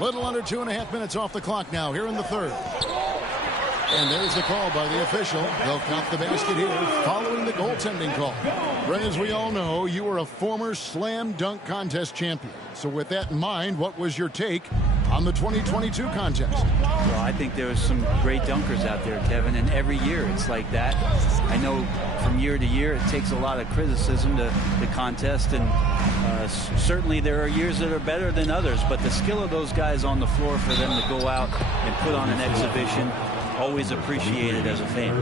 Little under 2.5 minutes off the clock now here in the third. And there's the call by the official. They'll count the basket here following the goaltending call. Brent, as we all know, you were a former slam dunk contest champion. So with that in mind, what was your take on the 2022 contest? Well, I think there was some great dunkers out there, Kevin, and every year it's like that. I know from year to year it takes a lot of criticism to the contest, and certainly there are years that are better than others, but the skill of those guys on the floor for them to go out and put on an exhibition, always appreciated as a fan.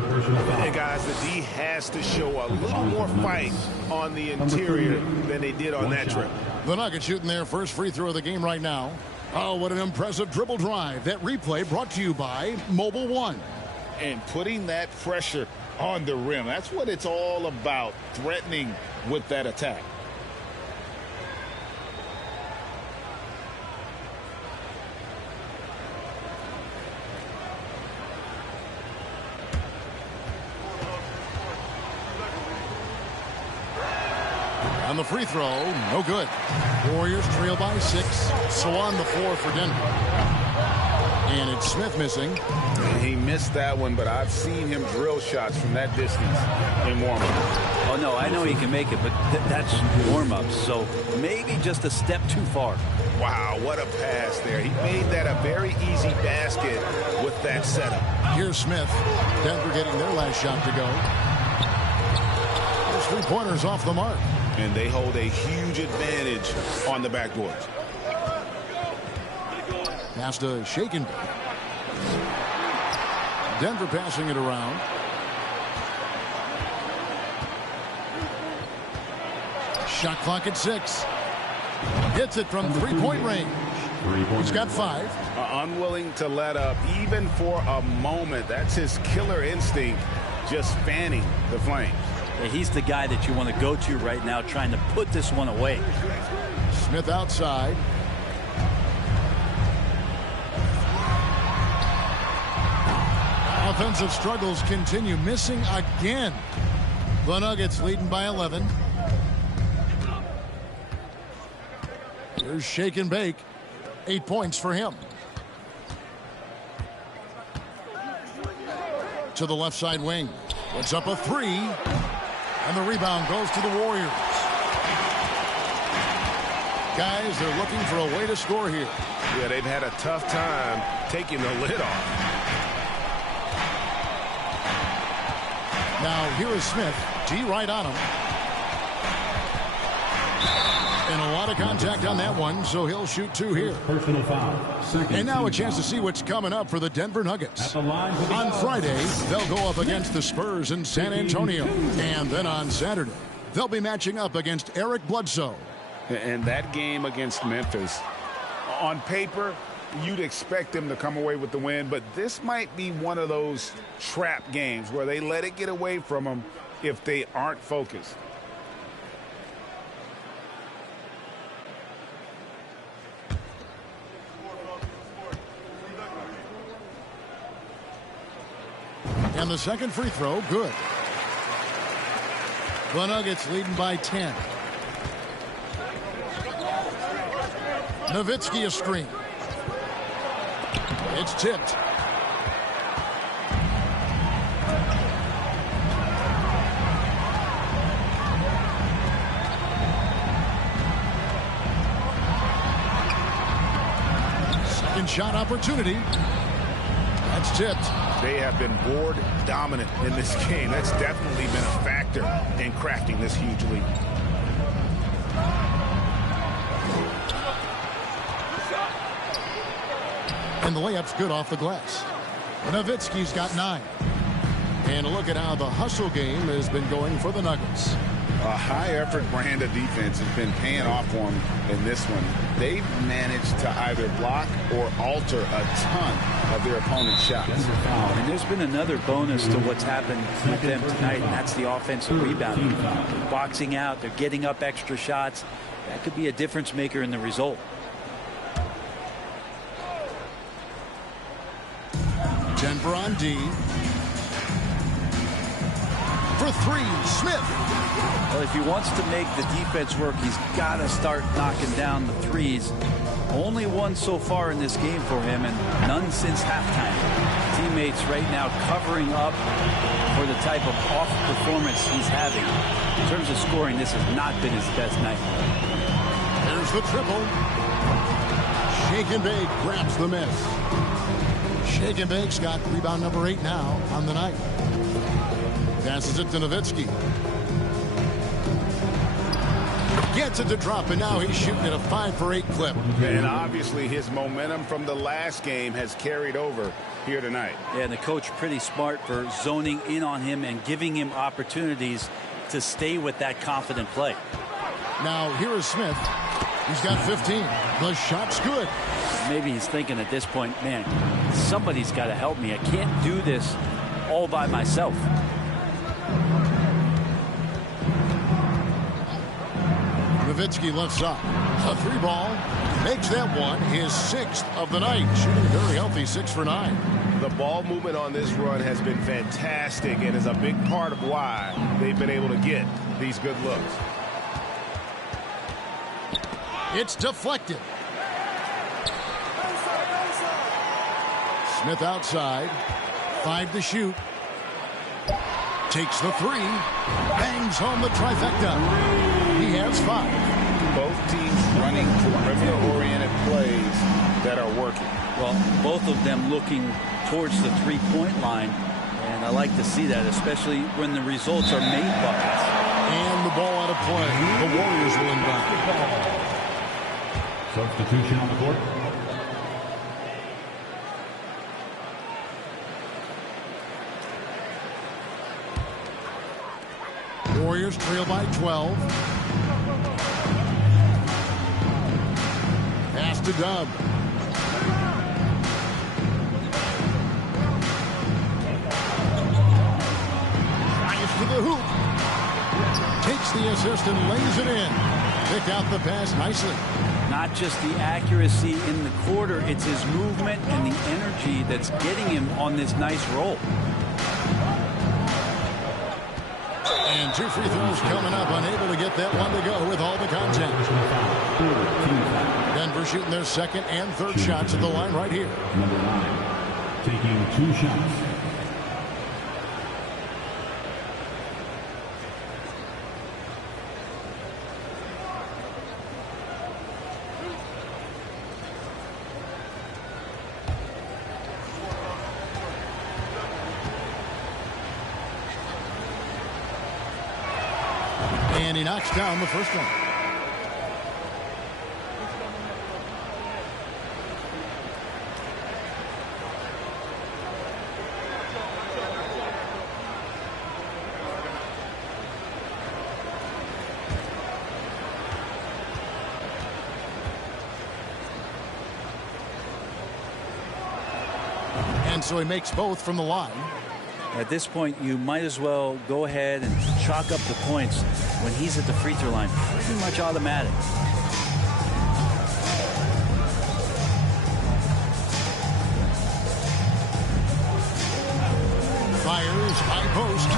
And guys, the D has to show a little more fight on the interior than they did on that trip. The Nuggets shooting their first free throw of the game right now. Oh, what an impressive dribble drive. That replay brought to you by Mobile One. And putting that pressure on the rim, that's what it's all about, threatening with that attack. On the free throw, no good. Warriors trail by 6. So on the floor for Denver. And it's Smith missing. He missed that one, but I've seen him drill shots from that distance in warm-up. Oh, no, I know he can make it, but that's warm-ups, so maybe just a step too far. Wow, what a pass there. He made that a very easy basket with that setup. Here's Smith. Denver getting their last shot to go. There's 3-pointers off the mark. And they hold a huge advantage on the backboards. Pass to Shaken. Denver passing it around. Shot clock at 6. Hits it from 3-point range. He's got 5. Unwilling to let up even for a moment. That's his killer instinct, just fanning the flames. He's the guy that you want to go to right now, trying to put this one away. Smith outside. Offensive struggles continue, missing again. The Nuggets leading by 11. Here's Shake and Bake. 8 points for him. To the left side wing. Puts up a 3. And the rebound goes to the Warriors. Guys, they're looking for a way to score here. Yeah, they've had a tough time taking the lid off. Now, here is Smith. D right on him. And a lot of contact on that one, so he'll shoot 2 here. Personal foul. And now a chance to see what's coming up for the Denver Nuggets. On Friday, they'll go up against the Spurs in San Antonio. And then on Saturday, they'll be matching up against Eric Bledsoe. And that game against Memphis, on paper, you'd expect them to come away with the win, but this might be one of those trap games where they let it get away from them if they aren't focused. And the second free throw, good. The Nuggets leading by 10. Nowitzki a screen. It's tipped. Second shot opportunity. That's tipped. They have been board dominant in this game. That's definitely been a factor in crafting this huge lead. And the layup's good off the glass. Nowitzki's got 9. And look at how the hustle game has been going for the Nuggets. A high-effort brand of defense has been paying off for them in this one. They've managed to either block or alter a ton of their opponent's shots. And there's been another bonus to what's happened with them tonight, and that's the offensive rebounding. They're boxing out, they're getting up extra shots. That could be a difference maker in the result. Denver on D. for three. Smith. Well, if he wants to make the defense work, he's got to start knocking down the threes. Only one so far in this game for him, and none since halftime. Teammates right now covering up for the type of off performance he's having. In terms of scoring, this has not been his best night. There's the triple. Shake and Bake grabs the miss. Shake and Bake's got rebound number 8 now on the night. Passes it to Nowitzki. Gets it to drop, and now he's shooting at a 5 for 8 clip. And obviously his momentum from the last game has carried over here tonight. Yeah, and the coach pretty smart for zoning in on him and giving him opportunities to stay with that confident play. Now here is Smith. He's got 15. The shot's good. Maybe he's thinking at this point, man, somebody's got to help me. I can't do this all by myself. Nowitzki lifts up. A 3 ball. Makes that one his 6th of the night. Shooting very healthy, 6 for 9. The ball movement on this run has been fantastic and is a big part of why they've been able to get these good looks. It's deflected. Smith outside. 5 to shoot. Takes the 3. Bangs home the trifecta. He has 5. Both teams running perimeter-oriented plays that are working. Well, both of them looking towards the three-point line, and I like to see that, especially when the results are made buckets. And the ball out of play. The Warriors will inbound. Substitution on the court. Warriors trail by 12. Pass to Dub. Drives to the hoop. Takes the assist and lays it in. Pick out the pass nicely. Not just the accuracy in the quarter, it's his movement and the energy that's getting him on this nice roll. And 2 free throws coming up, unable to get that one to go with all the contact. Denver shooting their second and third shots at the line right here. Number 9, taking 2 shots. And he knocks down the first one. And so he makes both from the line. At this point, you might as well go ahead and chalk up the points when he's at the free throw line. Pretty much automatic. Fires, high post.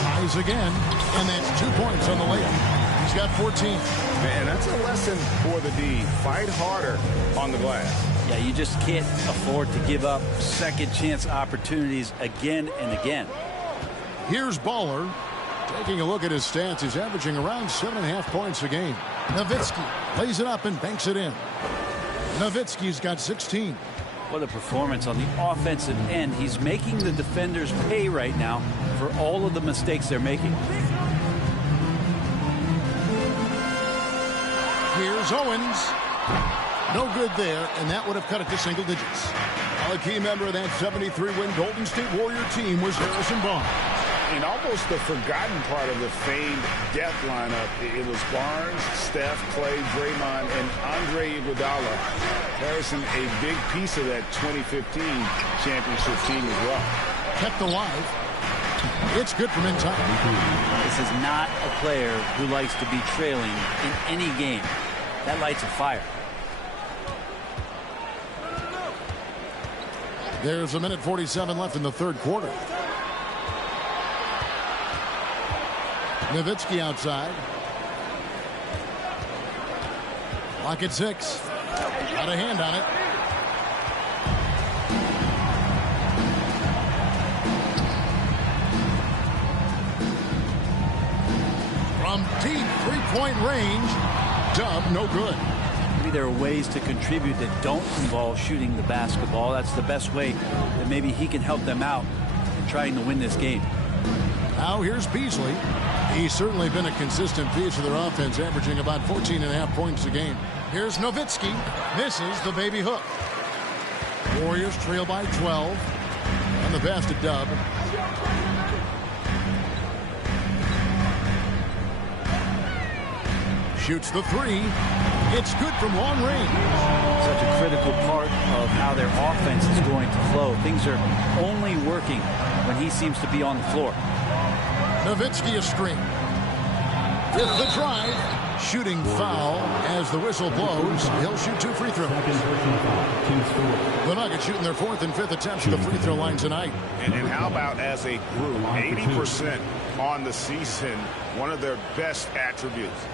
Tries again, and that's 2 points on the layup. He's got 14. Man, that's a lesson for the D. Fight harder on the glass. Yeah, you just can't afford to give up second chance opportunities again and again. Here's Baller. Taking a look at his stats, he's averaging around 7.5 points a game. Nowitzki plays it up and banks it in. Nowitzki's got 16. What a performance on the offensive end. He's making the defenders pay right now for all of the mistakes they're making. Here's Owens. No good there, and that would have cut it to single digits. A key member of that 73-win Golden State Warrior team was Harrison Barnes. And almost the forgotten part of the famed death lineup, it was Barnes, Steph, Clay, Draymond, and Andre Iguodala. Harrison, a big piece of that 2015 championship team as well. Kept alive. It's good from inside. This is not a player who likes to be trailing in any game. That lights a fire. There's 1:47 left in the third quarter. Nowitzki outside. Lock at 6. Got a hand on it. From deep three-point range. Dub, no good. Maybe there are ways to contribute that don't involve shooting the basketball. That's the best way that maybe he can help them out in trying to win this game. Now here's Beasley. He's certainly been a consistent piece of their offense, averaging about 14.5 points a game. Here's Nowitzki. Misses the baby hook. Warriors trail by 12. And the pass to Dub. Shoots the 3. It's good from long range. Such a critical part of how their offense is going to flow. Things are only working when he seems to be on the floor. Nowitzki a screen. With the drive. Shooting foul as the whistle blows. He'll shoot 2 free throws. The Nuggets shooting their 4th and 5th attempts at the free throw line tonight. And how about as a group, 80% on the season, one of their best attributes.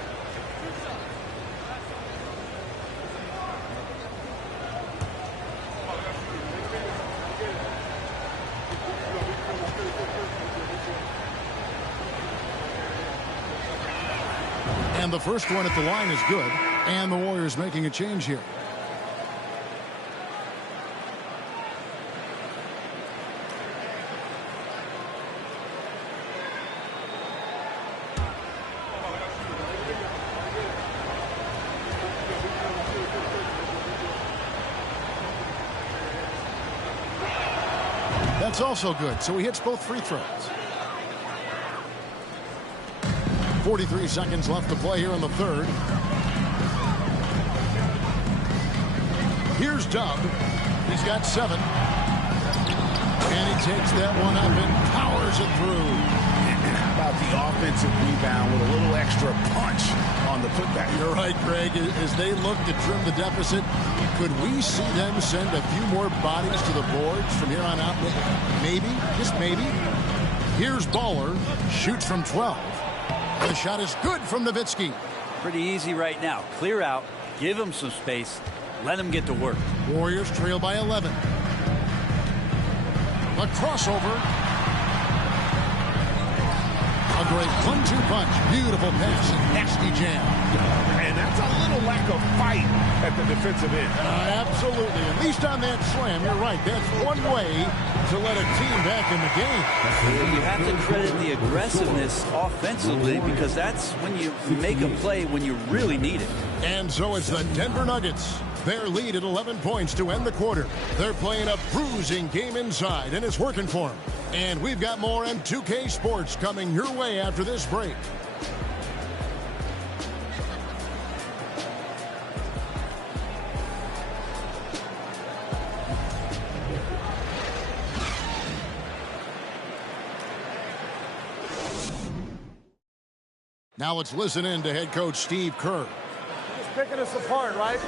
And the first one at the line is good. And the Warriors making a change here. That's also good. So he hits both free throws. 43 seconds left to play here in the third. Here's Dub. He's got 7. And he takes that one up and powers it through. How about the offensive rebound with a little extra punch on the putback? You're right, Greg. As they look to trim the deficit, could we see them send a few more bodies to the boards from here on out? Maybe, just maybe. Here's Baller. Shoots from 12. The shot is good from Nowitzki. Pretty easy right now. Clear out. Give him some space. Let him get to work. Warriors trail by 11. A crossover. A great 1-2 punch. Beautiful pass. Nasty jam. And that's a little lack of fight at the defensive end. Absolutely. At least on that slam, you're right. That's one way to let a team back in the game. You have to credit the aggressiveness offensively because that's when you make a play when you really need it. And so it's the Denver Nuggets. Their lead at 11 points to end the quarter. They're playing a bruising game inside, and it's working for them. And we've got more M2K Sports coming your way after this break. Now let's listen in to head coach Steve Kerr. Just picking us apart, right?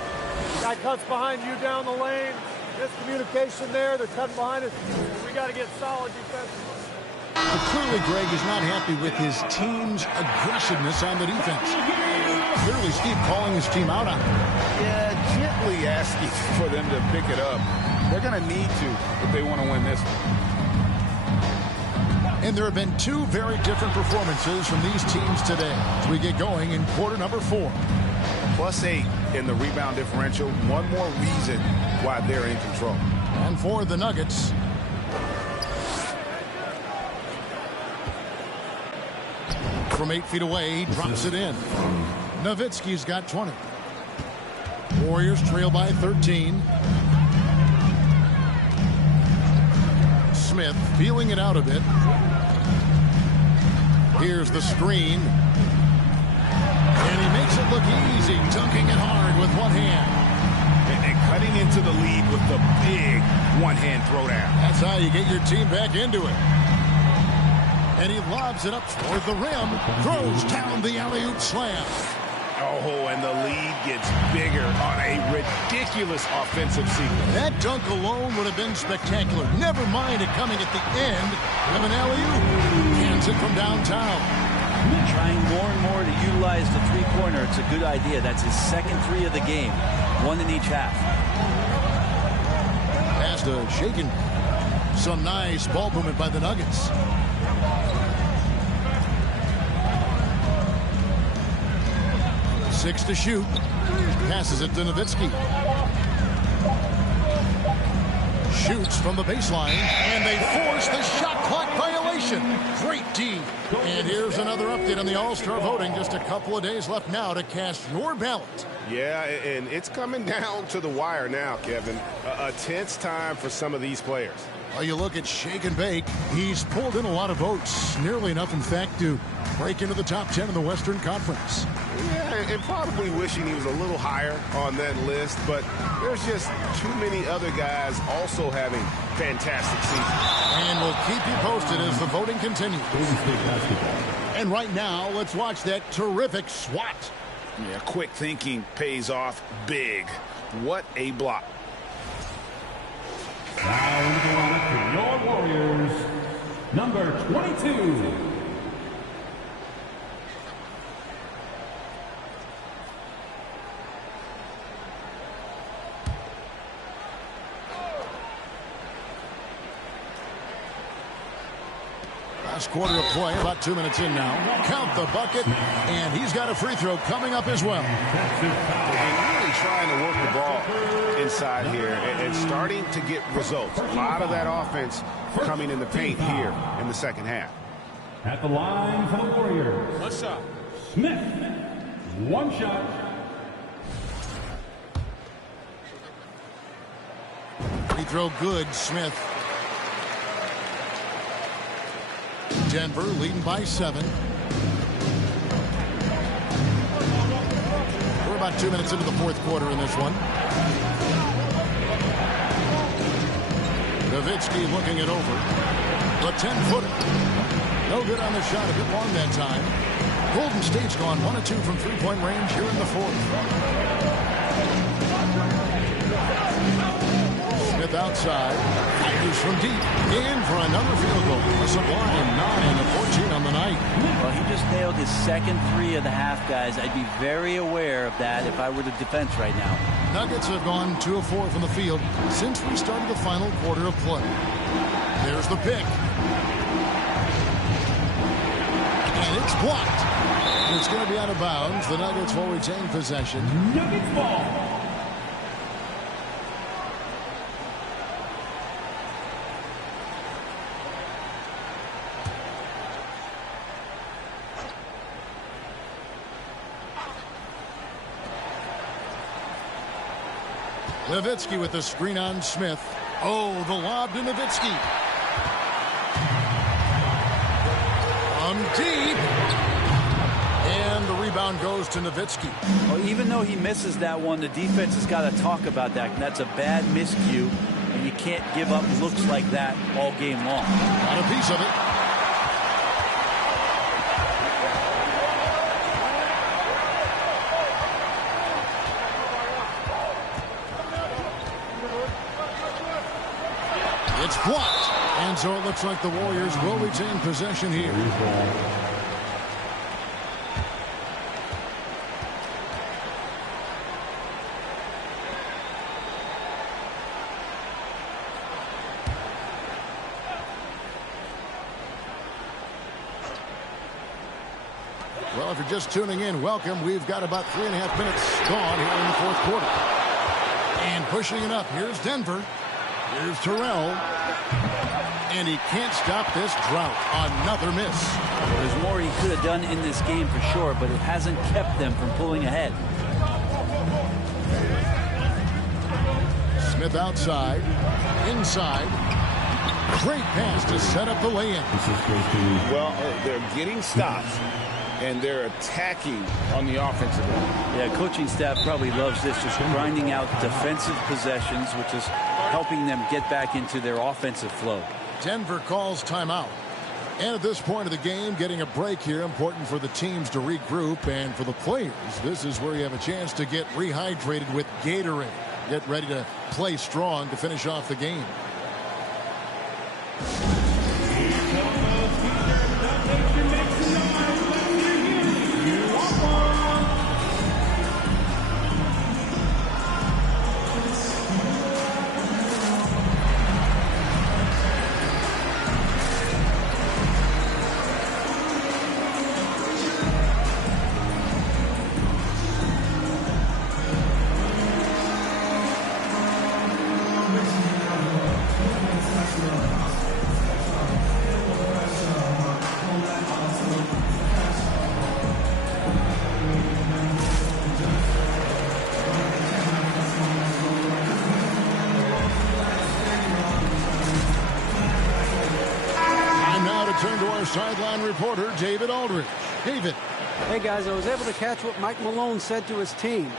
Guy cuts behind you down the lane. Miscommunication there. They're cutting behind us. We got to get solid defensively. But clearly, Greg is not happy with his team's aggressiveness on the defense. Clearly, Steve calling his team out on it. Yeah, gently asking for them to pick it up. They're going to need to if they want to win this one. And there have been 2 very different performances from these teams today as we get going in quarter number 4. +8 in the rebound differential. One more reason why they're in control. And for the Nuggets, from 8 feet away, he drops it in. Nowitzki's got 20. Warriors trail by 13. Smith feeling it out a bit. Here's the screen. And he makes it look easy, dunking it hard with one hand. And cutting into the lead with the big one-hand throwdown. That's how you get your team back into it. And he lobs it up toward the rim. Throws down the alley-oop slam. Oh, and the lead gets bigger on a ridiculous offensive sequence. That dunk alone would have been spectacular. Never mind it coming at the end of an alley-oop. Cans it from downtown. trying more and more to utilize the three-pointer. It's a good idea. That's his second three of the game, one in each half. Pass to Shaken. Some nice ball movement by the Nuggets. Six to shoot. Passes it to Nowitzki. Shoots from the baseline, and they force the shot clock violation. Great D. And here's another update on the All-Star voting. Just a couple of days left now to cast your ballot. Yeah, and it's coming down to the wire now, Kevin. A tense time for some of these players. Well, you look at Shake and Bake. He's pulled in a lot of votes. Nearly enough, in fact, to break into the top 10 in the Western Conference. Yeah, and probably wishing he was a little higher on that list, but there's just too many other guys also having fantastic seasons. And we'll keep you posted as the voting continues. And right now, let's watch that terrific swat. Yeah, quick thinking pays off big. What a block. Now into the lineup for your Warriors, number 22. Last quarter of play, about 2 minutes in now. Count the bucket, and he's got a free throw coming up as well. And really trying to work the ball inside here and starting to get results. A lot of that offense coming in the paint here in the second half. At the line for the Warriors, What's up? Smith. One shot. Free throw good, Smith. Denver leading by 7. We're about 2 minutes into the fourth quarter in this one. Nowitzki looking it over. The 10-footer. No good on the shot. A bit long that time. Golden State's gone 1 of 2 from three-point range here in the fourth. Smith outside. Fires from deep. In for another field goal. A sublime 9 of 14 on the night. Well, he just nailed his second three of the half, guys. I'd be very aware of that if I were the defense right now. Nuggets have gone 2 of 4 from the field since we started the final quarter of play. There's the pick. And it's blocked. And it's going to be out of bounds. The Nuggets will retain possession. Nuggets ball. Nowitzki with the screen on Smith. Oh, the lob to Nowitzki. From deep. And the rebound goes to Nowitzki. Well, even though he misses that one, the defense has got to talk about that. And that's a bad miscue. And you can't give up looks like that all game long. Got a piece of it. It's blocked. And so it looks like the Warriors will retain possession here. Well, if you're just tuning in, welcome. We've got about 3.5 minutes gone here in the fourth quarter. And pushing it up, here's Denver. Here's Terrell. And he can't stop this drought. Another miss. There's more he could have done in this game for sure, but it hasn't kept them from pulling ahead. Smith outside. Inside. Great pass to set up the lay-in. Well, they're getting stops, and they're attacking on the offensive end. Yeah, coaching staff probably loves this, just grinding out defensive possessions, which is helping them get back into their offensive flow. Denver calls timeout. And at this point of the game, getting a break here, important for the teams to regroup, and for the players, this is where you have a chance to get rehydrated with Gatorade. Get ready to play strong to finish off the game. our sideline reporter, David Aldridge. David. Hey, guys, I was able to catch what Mike Malone said to his team.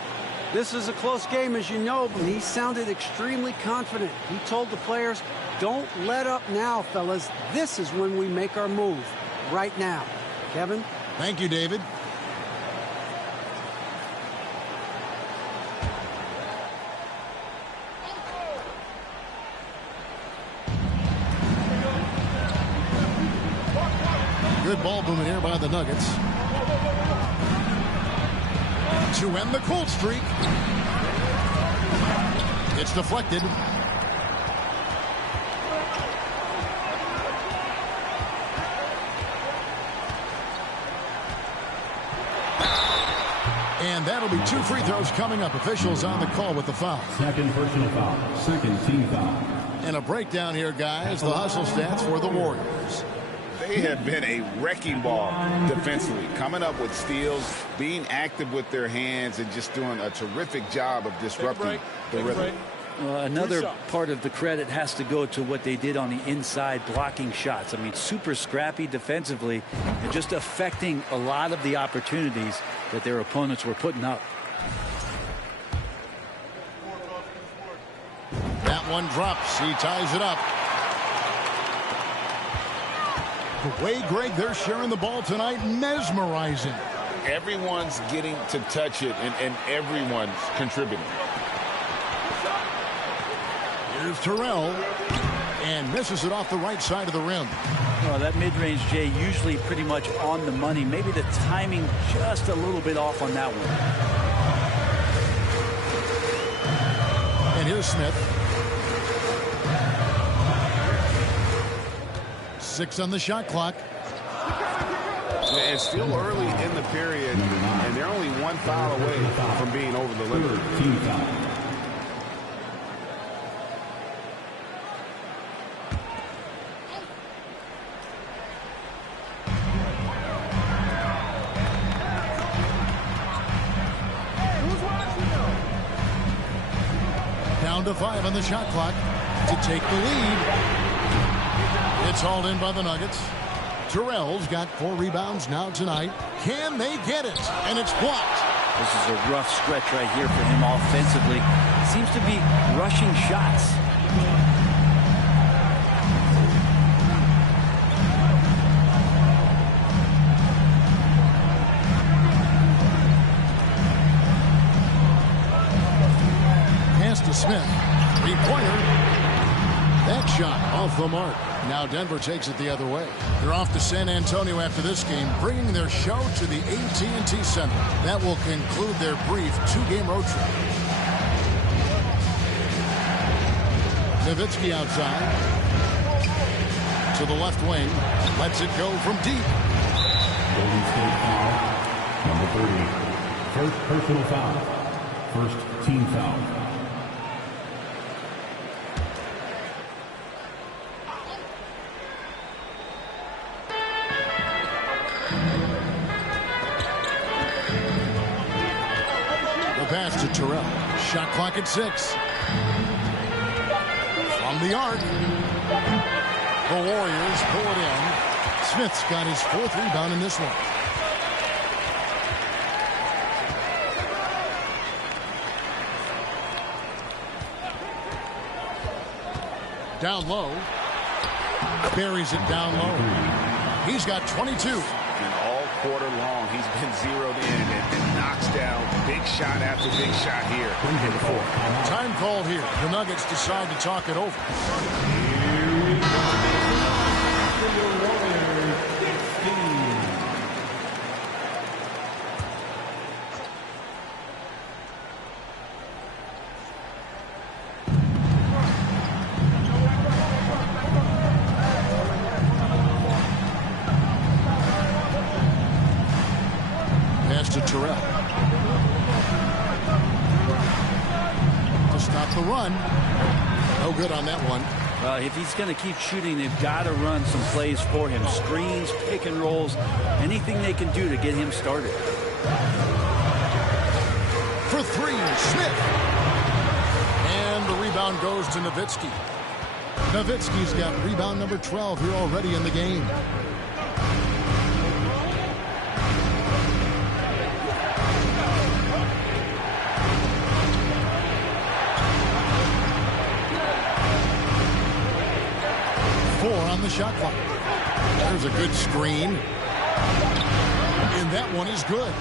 This is a close game, as you know, but he sounded extremely confident. He told the players, don't let up now, fellas. This is when we make our move. Right now. Kevin? Thank you, David. Good ball movement here by the Nuggets. To end the cold streak. It's deflected. And that'll be 2 free throws coming up. Officials on the call with the foul. Second personal foul. Second team foul. And a breakdown here, guys. The hustle stats for the Warriors. They have been a wrecking ball defensively, coming up with steals, being active with their hands, and just doing a terrific job of disrupting the rhythm. Another part of the credit has to go to what they did on the inside, blocking shots. I mean, super scrappy defensively and just affecting a lot of the opportunities that their opponents were putting up. That one drops. He ties it up. The way, Greg, they're sharing the ball tonight, mesmerizing. Everyone's getting to touch it, and everyone's contributing. Here's Terrell, and misses it off the right side of the rim. Well, that mid-range, Jay, usually pretty much on the money. Maybe the timing just a little bit off on that one. And here's Smith. 6 on the shot clock. It's still early in the period, and they're only 1 foul away from being over the limit. Team foul. Down to 5 on the shot clock to take the lead. It's hauled in by the Nuggets. Terrell's got 4 rebounds now tonight. Can they get it? And it's blocked. This is a rough stretch right here for him offensively. Seems to be rushing shots. Pass to Smith. 3-pointer. That shot off the mark. Now Denver takes it the other way. They're off to San Antonio after this game, bringing their show to the AT&T Center. That will conclude their brief 2-game road trip. Nowitzki outside. To the left wing. Lets it go from deep. Golden State foul. Number 30. First personal foul. First team foul. Pass to Terrell. Shot clock at 6. From the arc. The Warriors pull it in. Smith's got his 4th rebound in this one. Down low. Buries it down low. He's got 22. And all quarter long, he's been zeroed in and knocks down big shot after big shot here in the 4th. Time called here. The Nuggets decide to talk it over. Pass to Terrell. To stop the run. No good on that one. If he's going to keep shooting, they've got to run some plays for him. Screens, pick and rolls, anything they can do to get him started. For 3, Smith. And the rebound goes to Nowitzki. Nowitzki's got rebound number 12 here already in the game. 4 on the shot clock. There's a good screen. And that one is good.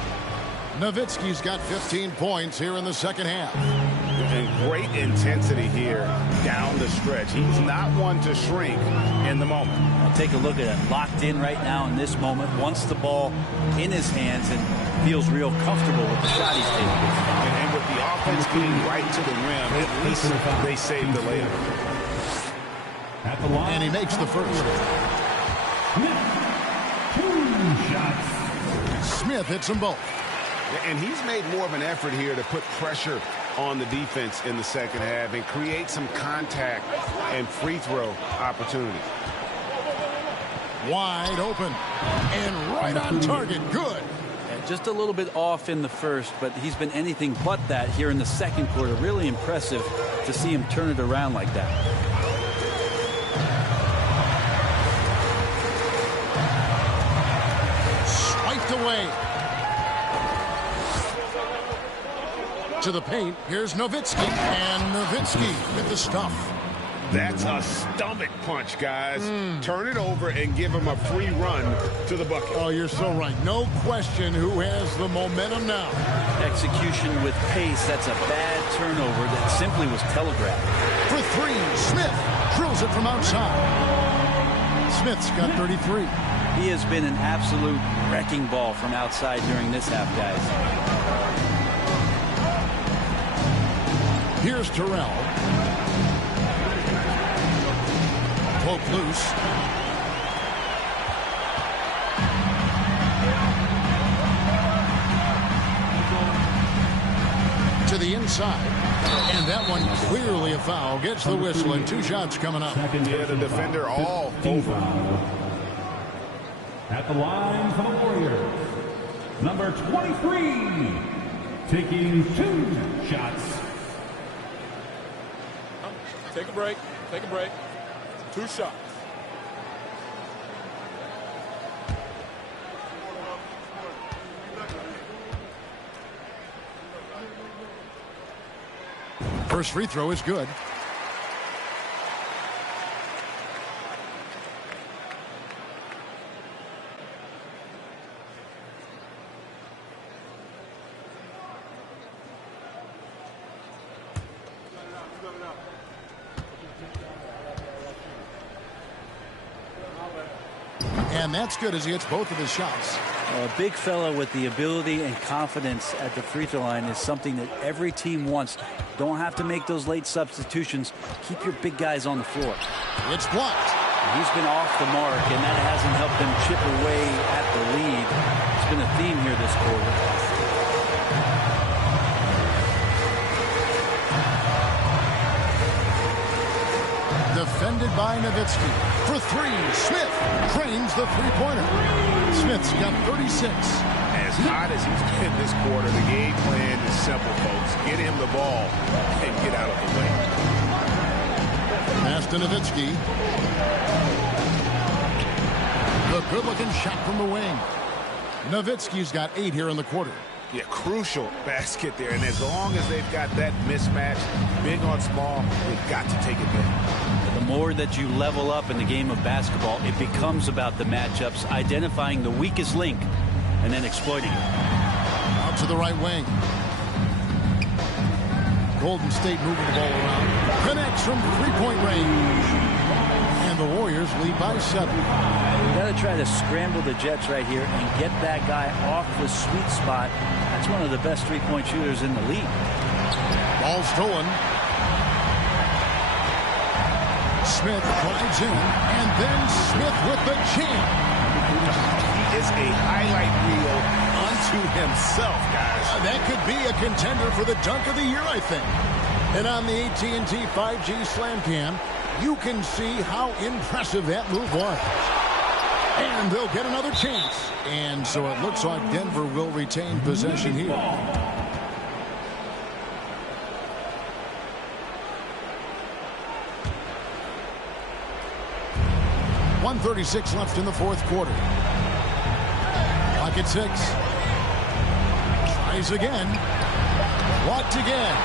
Nowitzki's got 15 points here in the second half. And great intensity here down the stretch. He's not one to shrink in the moment. Take a look at it. Locked in right now in this moment. Wants the ball in his hands and feels real comfortable with the shot he's taking. And with the offense getting right to the rim, at least they saved the layup. And he makes the first. Two shots. Smith hits them both. And he's made more of an effort here to put pressure on the defense in the second half and create some contact and free throw opportunity. Wide open. And right on target. Good. Just a little bit off in the first, but he's been anything but that here in the second quarter. Really impressive to see him turn it around like that. Swiped away. To the paint. Here's Nowitzki. And Nowitzki with the stuff. That's a stomach punch, guys. Turn it over and give him a free run to the bucket. Oh, you're so right. No question who has the momentum now. Execution with pace. That's a bad turnover that simply was telegraphed. For 3, Smith drills it from outside. Smith's got 33. He has been an absolute wrecking ball from outside during this half, guys. Here's Terrell. Poke loose. To the inside. And that one clearly a foul. Gets the whistle and 2 shots coming up. Yeah, the defender all over. At the line for the Warriors, number 23, taking 2 shots. Take a break. Take a break. 2 shots. First free throw is good. And that's good as he hits both of his shots. A big fella with the ability and confidence at the free throw line is something that every team wants. Don't have to make those late substitutions. Keep your big guys on the floor. It's blocked. He's been off the mark, and that hasn't helped them chip away at the lead. It's been a theme here this quarter. Defended by Nowitzki. For 3, Smith trains the three-pointer. Smith's got 36. As hot as he's been this quarter, the game plan is simple, folks. Get him the ball and get out of the way. Pass to Nowitzki. The good-looking shot from the wing. Nowitzki's got 8 here in the quarter. Yeah, crucial basket there. And as long as they've got that mismatch, big on small, they've got to take advantage. The more that you level up in the game of basketball, it becomes about the matchups, identifying the weakest link, and then exploiting it. Out to the right wing. Golden State moving the ball around. Connects from three-point range. And the Warriors lead by 7. You got to try to scramble the Jets right here and get that guy off the sweet spot. That's one of the best three-point shooters in the league. Ball stolen. Smith drives in, and then Smith with the jam. He is a highlight reel unto himself, guys. That could be a contender for the dunk of the year, I think. And on the AT&T 5G Slam Cam, you can see how impressive that move was. And they'll get another chance. And so it looks like Denver will retain possession here. .136 left in the fourth quarter. Clock at 6. Tries again. Blocked again.